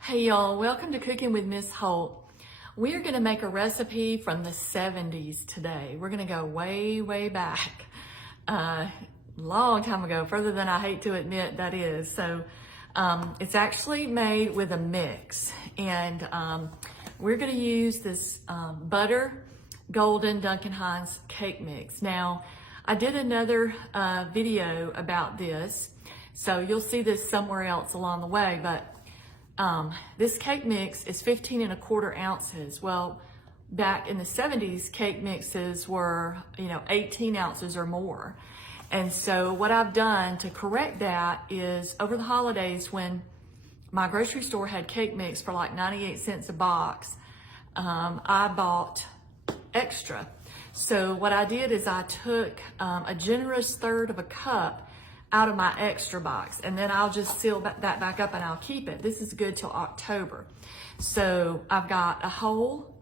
Hey y'all, welcome to Cooking with Miss Holt. We're gonna make a recipe from the 70s today. We're gonna go way, way back. Long time ago, further than I hate to admit that is. So it's actually made with a mix. And we're gonna use this butter golden Duncan Hines cake mix. Now, I did another video about this, so you'll see this somewhere else along the way, but this cake mix is 15¼ ounces. Well, back in the 70s, cake mixes were, 18 ounces or more. And so what I've done to correct that is over the holidays when my grocery store had cake mix for like 98 cents a box, I bought extra. So what I did is I took a generous third of a cup out of my extra box, and then I'll just seal that back up and I'll keep it. This is good till October. So I've got a whole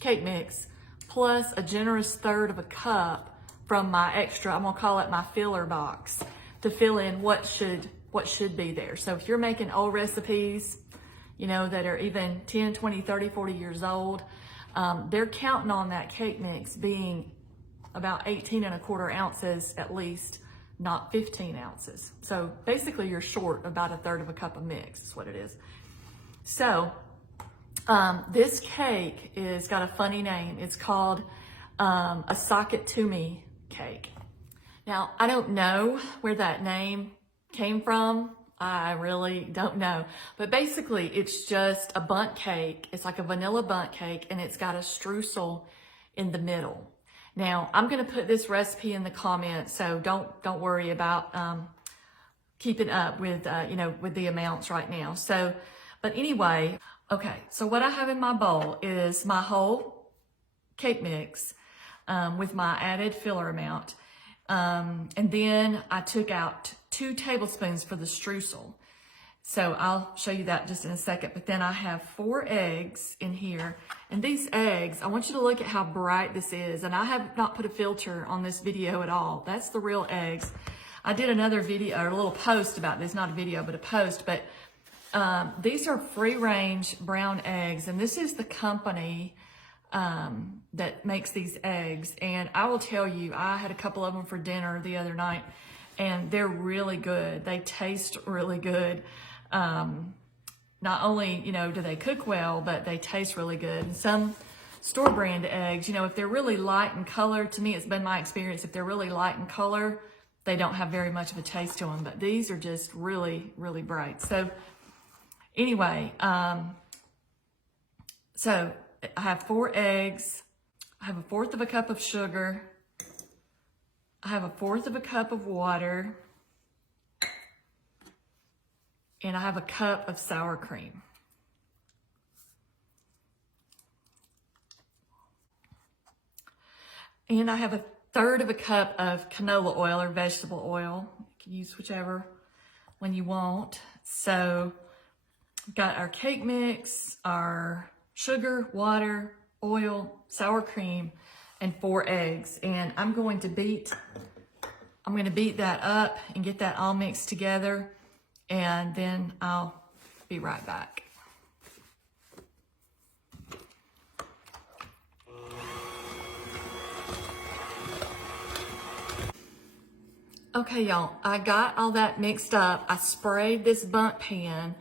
cake mix plus a generous third of a cup from my extra, I'm gonna call it my filler box, to fill in what should be there. So if you're making old recipes, that are even 10, 20, 30, 40 years old, they're counting on that cake mix being about 18¼ ounces at least, not 15 ounces. So basically you're short about a third of a cup of mix is what it is. So this cake is got a funny name. It's called a socket to me cake. Now, I don't know where that name came from. I really don't know. But basically it's just a bundt cake. It's like a vanilla bundt cake, and it's got a streusel in the middle. Now, I'm going to put this recipe in the comments, so don't worry about keeping up with with the amounts right now. So, but anyway, okay. So what I have in my bowl is my whole cake mix with my added filler amount, and then I took out 2 tablespoons for the streusel. So I'll show you that just in a second. But then I have 4 eggs in here. And these eggs, I want you to look at how bright this is. And I have not put a filter on this video at all. That's the real eggs. I did another video, or a little post about this, not a video, but a post. But these are free-range brown eggs. And this is the company that makes these eggs. And I will tell you, I had a couple of them for dinner the other night. And they're really good. They taste really good. Not only, do they cook well, but they taste really good. And some store brand eggs, if they're really light in color, to me, it's been my experience, if they're really light in color, they don't have very much of a taste to them. But these are just really, really bright. So anyway, so I have 4 eggs. I have 1/4 cup of sugar. I have 1/4 cup of water, and I have a cup of sour cream. And I have 1/3 cup of canola oil or vegetable oil. You can use whichever one you want. So we've got our cake mix, our sugar, water, oil, sour cream, and 4 eggs. And I'm going to beat that up and get that all mixed together, and then I'll be right back. Okay, y'all, I got all that mixed up. I sprayed this Bundt pan.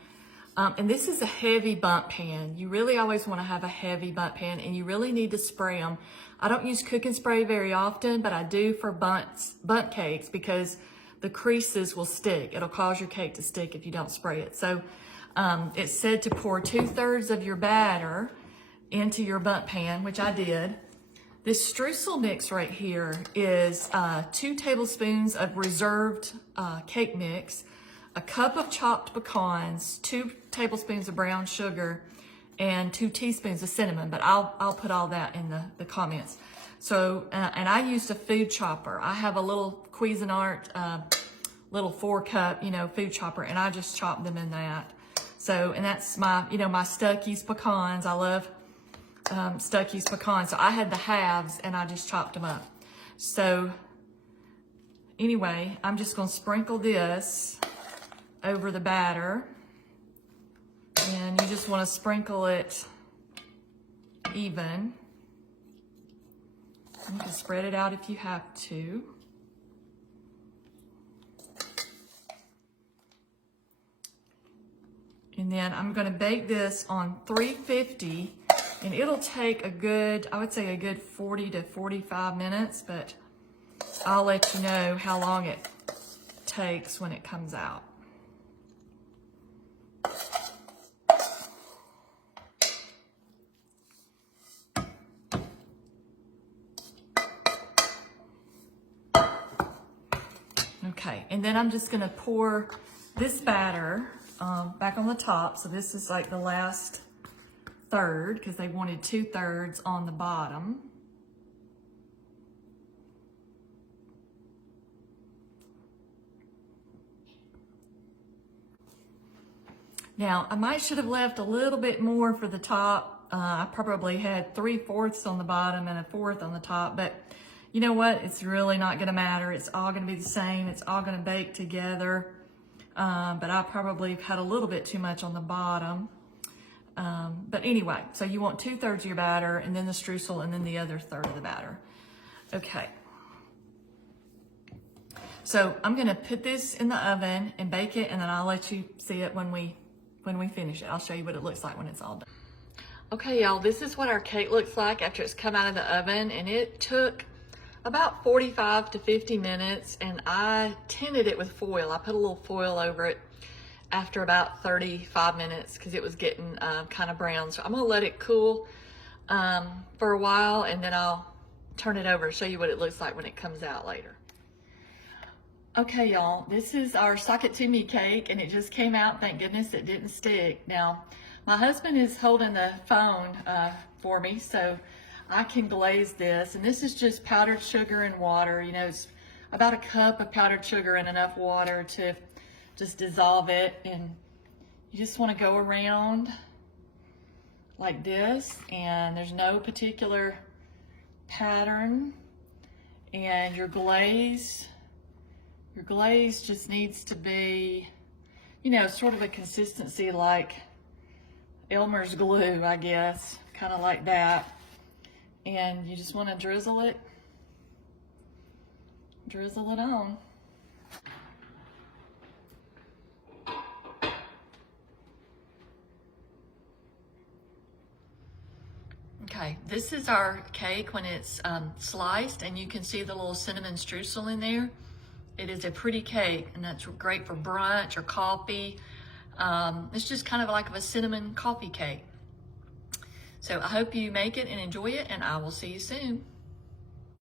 And this is a heavy Bundt pan. You really always want to have a heavy Bundt pan, and you really need to spray them. I don't use Cook and Spray very often, but I do for Bundt cakes because the creases will stick. It'll cause your cake to stick if you don't spray it. So it's said to pour 2/3 of your batter into your Bundt pan, which I did. This streusel mix right here is 2 tablespoons of reserved cake mix, a cup of chopped pecans, 2 tablespoons of brown sugar, and 2 teaspoons of cinnamon, but I'll put all that in the comments. So, and I used a food chopper. I have a little Cuisinart, little 4-cup, food chopper, and I just chopped them in that. So, and that's my, my Stuckey's pecans. I love Stuckey's pecans. So I had the halves, and I just chopped them up. So anyway, I'm just gonna sprinkle this over the batter. And you just want to sprinkle it even. You can spread it out if you have to. And then I'm going to bake this on 350, and it'll take a good, I would say a good 40 to 45 minutes, but I'll let you know how long it takes when it comes out. Okay, and then I'm just gonna pour this batter back on the top. So this is like the last third, because they wanted 2/3 on the bottom. Now, I should have left a little bit more for the top. I probably had 3/4 on the bottom and 1/4 on the top, but you know what? It's really not gonna matter. It's all gonna be the same. It's all gonna bake together. But I probably had a little bit too much on the bottom. But anyway, so you want 2/3 of your batter, and then the streusel, and then the other third of the batter. Okay. So I'm gonna put this in the oven and bake it, and then I'll let you see it when we finish it. I'll show you what it looks like when it's all done. Okay, y'all, this is what our cake looks like after it's come out of the oven, and it took about 45 to 50 minutes, and I tinted it with foil. I put a little foil over it after about 35 minutes because it was getting kind of brown. So I'm gonna let it cool for a while, and then I'll turn it over and show you what it looks like when it comes out later. Okay, y'all, this is our Sock It To Me cake, and it just came out. Thank goodness it didn't stick. Now, my husband is holding the phone for me, so I can glaze this, and this is just powdered sugar and water. You know, it's about a cup of powdered sugar and enough water to just dissolve it, and you just want to go around like this, and there's no particular pattern, and your glaze just needs to be, you know, sort of a consistency like Elmer's glue, I guess, kind of like that. And you just want to drizzle it on. Okay, this is our cake when it's sliced, and you can see the little cinnamon streusel in there. It is a pretty cake, and that's great for brunch or coffee. It's just kind of like a cinnamon coffee cake. So I hope you make it and enjoy it, and I will see you soon.